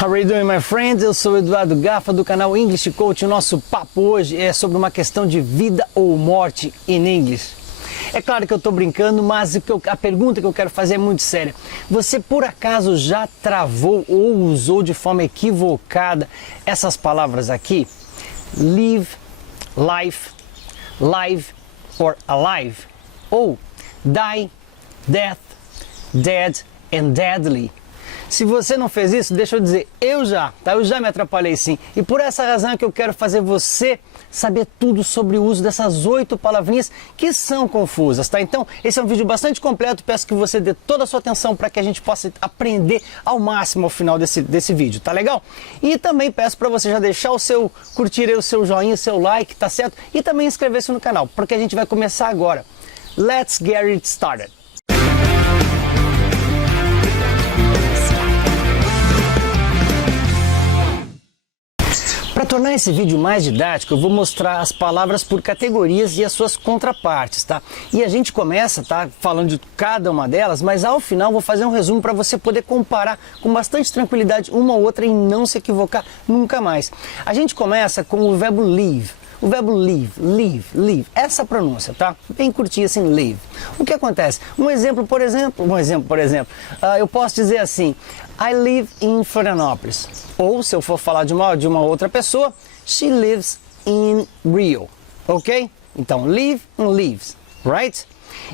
How are you doing, my friends? Eu sou o Eduardo Gaffa do canal English Coach. O nosso papo hoje é sobre uma questão de vida ou morte em inglês. É claro que eu estou brincando, mas a pergunta que eu quero fazer é muito séria. Você por acaso já travou ou usou de forma equivocada essas palavras aqui? Live, life, live or alive? Ou die, death, dead and deadly? Se você não fez isso, deixa eu dizer, eu já me atrapalhei sim. E por essa razão é que eu quero fazer você saber tudo sobre o uso dessas 8 palavrinhas que são confusas, tá? Então, esse é um vídeo bastante completo, peço que você dê toda a sua atenção para que a gente possa aprender ao máximo ao final desse vídeo, tá legal? E também peço para você já deixar o seu curtir aí, o seu joinha, o seu like, tá certo? E também inscrever-se no canal, porque a gente vai começar agora. Let's get it started! Para tornar esse vídeo mais didático, eu vou mostrar as palavras por categorias e as suas contrapartes, tá? E a gente começa, tá, falando de cada uma delas, mas ao final vou fazer um resumo para você poder comparar com bastante tranquilidade uma ou outra e não se equivocar nunca mais. A gente começa com o verbo leave. O verbo leave, essa pronúncia, tá? Bem curtinha assim, leave. O que acontece? Um exemplo, por exemplo, eu posso dizer assim, I live in Florianópolis. Ou, se eu for falar de uma outra pessoa, she lives in Rio, ok? Então, live and lives, right?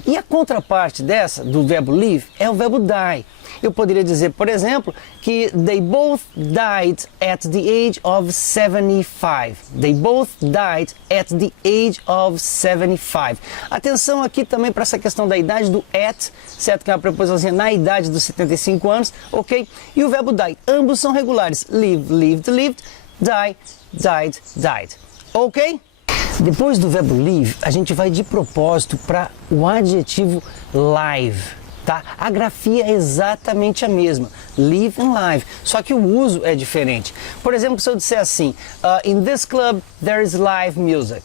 E a contraparte do verbo live é o verbo die. Eu poderia dizer, por exemplo, que they both died at the age of 75. They both died at the age of 75. Atenção aqui também para essa questão da idade do at, certo? Que é uma preposição na idade dos 75 anos, ok? E o verbo die, ambos são regulares. Live, lived, lived, die, died, died. Ok? Depois do verbo live, a gente vai de propósito para o adjetivo live, tá? A grafia é exatamente a mesma, live and live, só que o uso é diferente. Por exemplo, se eu disser assim, in this club there is live music,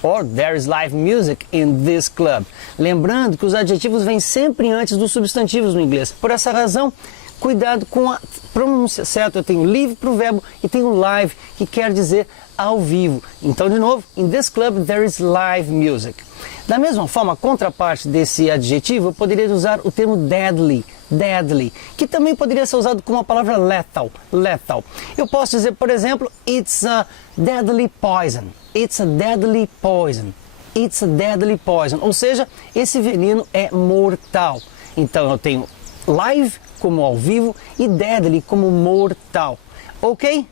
or there is live music in this club. Lembrando que os adjetivos vêm sempre antes dos substantivos no inglês. Por essa razão, cuidado com a pronúncia, certo? Eu tenho live para o verbo e tenho live, que quer dizer ao vivo. Então, de novo, in this club there is live music. Da mesma forma, a contraparte desse adjetivo, eu poderia usar o termo deadly, que também poderia ser usado como a palavra lethal. Eu posso dizer, por exemplo, it's a deadly poison. It's a deadly poison. It's a deadly poison. Ou seja, esse veneno é mortal. Então, eu tenho live como ao vivo e deadly como mortal, ok?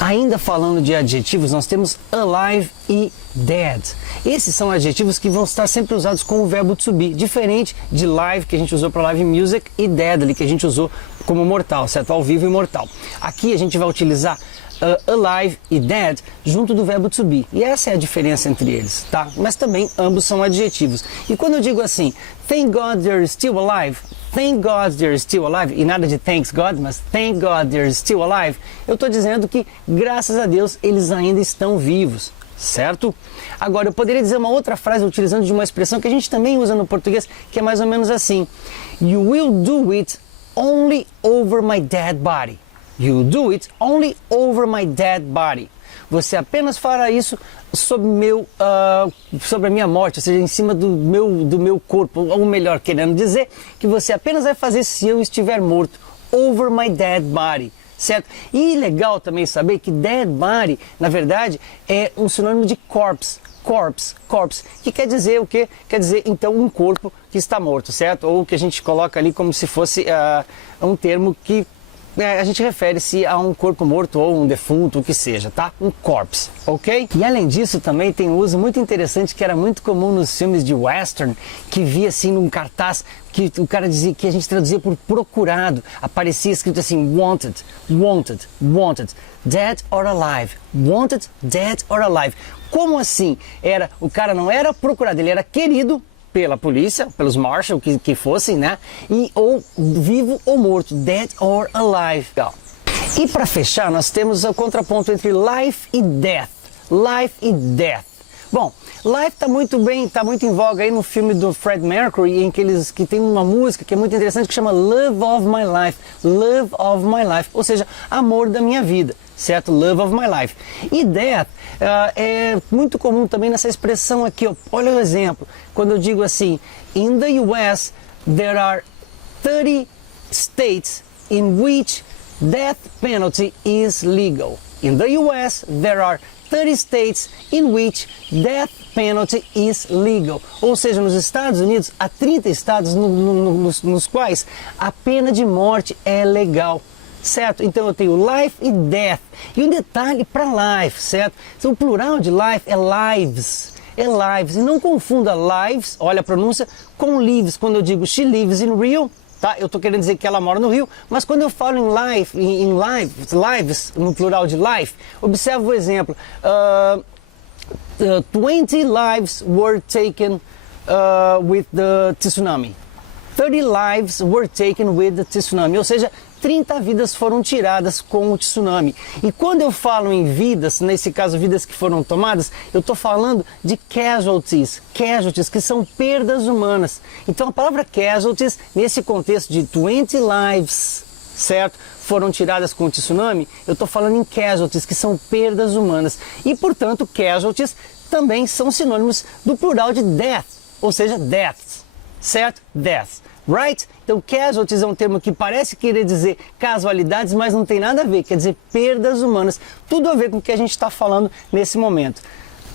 Ainda falando de adjetivos, nós temos alive e dead. Esses são adjetivos que vão estar sempre usados com o verbo to be, diferente de live, que a gente usou para live music, e deadly, que a gente usou como mortal, certo? Ao vivo e mortal. Aqui a gente vai utilizar alive e dead junto do verbo to be. E essa é a diferença entre eles, tá? Mas também ambos são adjetivos. E quando eu digo assim, thank God they're still alive, thank God they're still alive, e nada de thanks God, mas thank God they're still alive, eu estou dizendo que, graças a Deus, eles ainda estão vivos, certo? Agora, eu poderia dizer uma outra frase utilizando de uma expressão que a gente também usa no português, que é mais ou menos assim, you will do it only over my dead body. You do it only over my dead body. Você apenas fará isso sobre a minha morte, ou seja, em cima do meu corpo, ou melhor, querendo dizer que você apenas vai fazer se eu estiver morto, over my dead body, certo? E legal também saber que dead body, na verdade, é um sinônimo de corpse, que quer dizer o quê? Quer dizer, então, um corpo que está morto, certo? Ou que a gente coloca ali como se fosse um termo que a gente refere-se a um corpo morto ou um defunto, o que seja, tá? Um corpse, ok? E além disso também tem um uso muito interessante que era muito comum nos filmes de western, que via assim num cartaz que o cara dizia, que a gente traduzia por procurado, aparecia escrito assim, wanted, dead or alive, wanted, dead or alive. Como assim? O cara não era procurado, ele era querido pela polícia, pelos marshals que fossem, né? Ou vivo ou morto, dead or alive. E para fechar, nós temos o contraponto entre life e death. Bom, Life está muito em voga aí no filme do Fred Mercury, em que tem uma música que é muito interessante que chama Love of My Life, Love of My Life, ou seja, amor da minha vida, certo? Love of My Life. E Death é muito comum também nessa expressão aqui, ó. Olha o exemplo, quando eu digo assim, in the US there are 30 states in which death penalty is legal. In the US there are 30 states in which death penalty is legal. Ou seja, nos Estados Unidos há 30 estados nos quais a pena de morte é legal. Certo? Então eu tenho life e death. E um detalhe para life, certo? Então, o plural de life é lives. É lives. E não confunda lives, olha a pronúncia, com lives. Quando eu digo she lives in Rio, tá? Eu estou querendo dizer que ela mora no Rio, mas quando eu falo lives, no plural de life, observa o exemplo. 20 lives were taken with the tsunami. 30 lives were taken with the tsunami. Ou seja, 30 vidas foram tiradas com o tsunami. E quando eu falo em vidas, nesse caso vidas que foram tomadas, eu estou falando de casualties, que são perdas humanas. Então a palavra casualties, nesse contexto de 20 lives, certo? Foram tiradas com o tsunami, eu estou falando em casualties, que são perdas humanas. E portanto, casualties também são sinônimos do plural de death, ou seja, deaths, certo? Deaths. Right? Então, casualties é um termo que parece querer dizer casualidades, mas não tem nada a ver, quer dizer perdas humanas. Tudo a ver com o que a gente está falando nesse momento.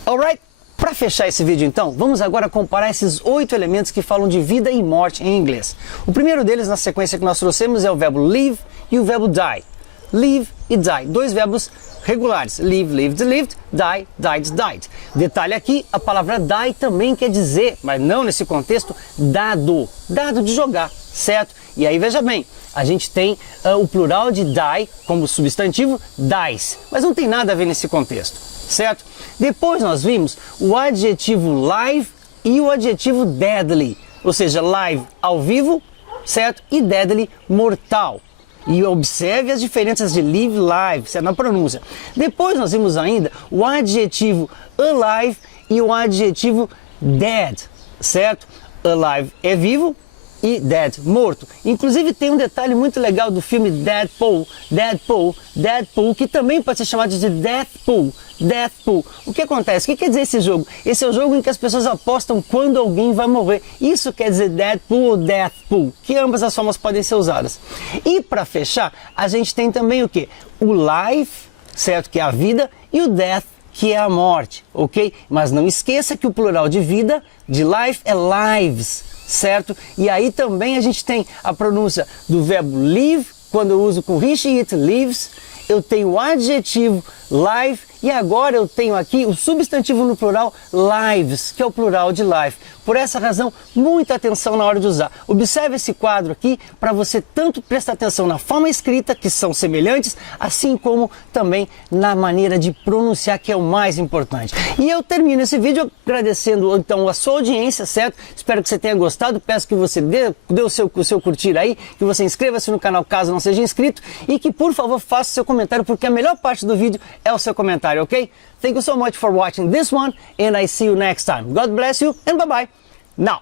Alright? Para fechar esse vídeo então, vamos agora comparar esses 8 elementos que falam de vida e morte em inglês. O primeiro deles, na sequência que nós trouxemos, é o verbo live e o verbo die. Live e die, dois verbos regulares. Live, lived, lived, die, died, died. Detalhe aqui, a palavra die também quer dizer, mas não nesse contexto, dado. Dado de jogar, certo? E aí veja bem, a gente tem o plural de die como substantivo, dice. Mas não tem nada a ver nesse contexto, certo? Depois nós vimos o adjetivo live e o adjetivo deadly. Ou seja, live ao vivo, certo? E deadly mortal. E observe as diferenças de live, live, certo? Na pronúncia. Depois nós vimos ainda o adjetivo alive e o adjetivo dead, certo? Alive é vivo e dead, morto. Inclusive tem um detalhe muito legal do filme Deadpool, que também pode ser chamado de Deathpool. O que acontece? O que quer dizer esse jogo? Esse é o jogo em que as pessoas apostam quando alguém vai morrer. Isso quer dizer Deadpool ou Deathpool, que ambas as formas podem ser usadas. E para fechar, a gente tem também o que? O life, certo? Que é a vida, e o death, que é a morte, ok? Mas não esqueça que o plural de vida, de life, é lives, certo? E aí também a gente tem a pronúncia do verbo live, quando eu uso com he, she, it, lives. Eu tenho o adjetivo live e agora eu tenho aqui o substantivo no plural lives, que é o plural de life. Por essa razão, muita atenção na hora de usar. Observe esse quadro aqui para você tanto prestar atenção na forma escrita, que são semelhantes, assim como também na maneira de pronunciar, que é o mais importante. E eu termino esse vídeo agradecendo então a sua audiência, certo? Espero que você tenha gostado, peço que você dê o seu curtir aí, que você inscreva-se no canal caso não seja inscrito e que por favor faça o seu comentário, porque a melhor parte do vídeo é o seu comentário, ok? Thank you so much for watching this one and I see you next time. God bless you and bye-bye. Now.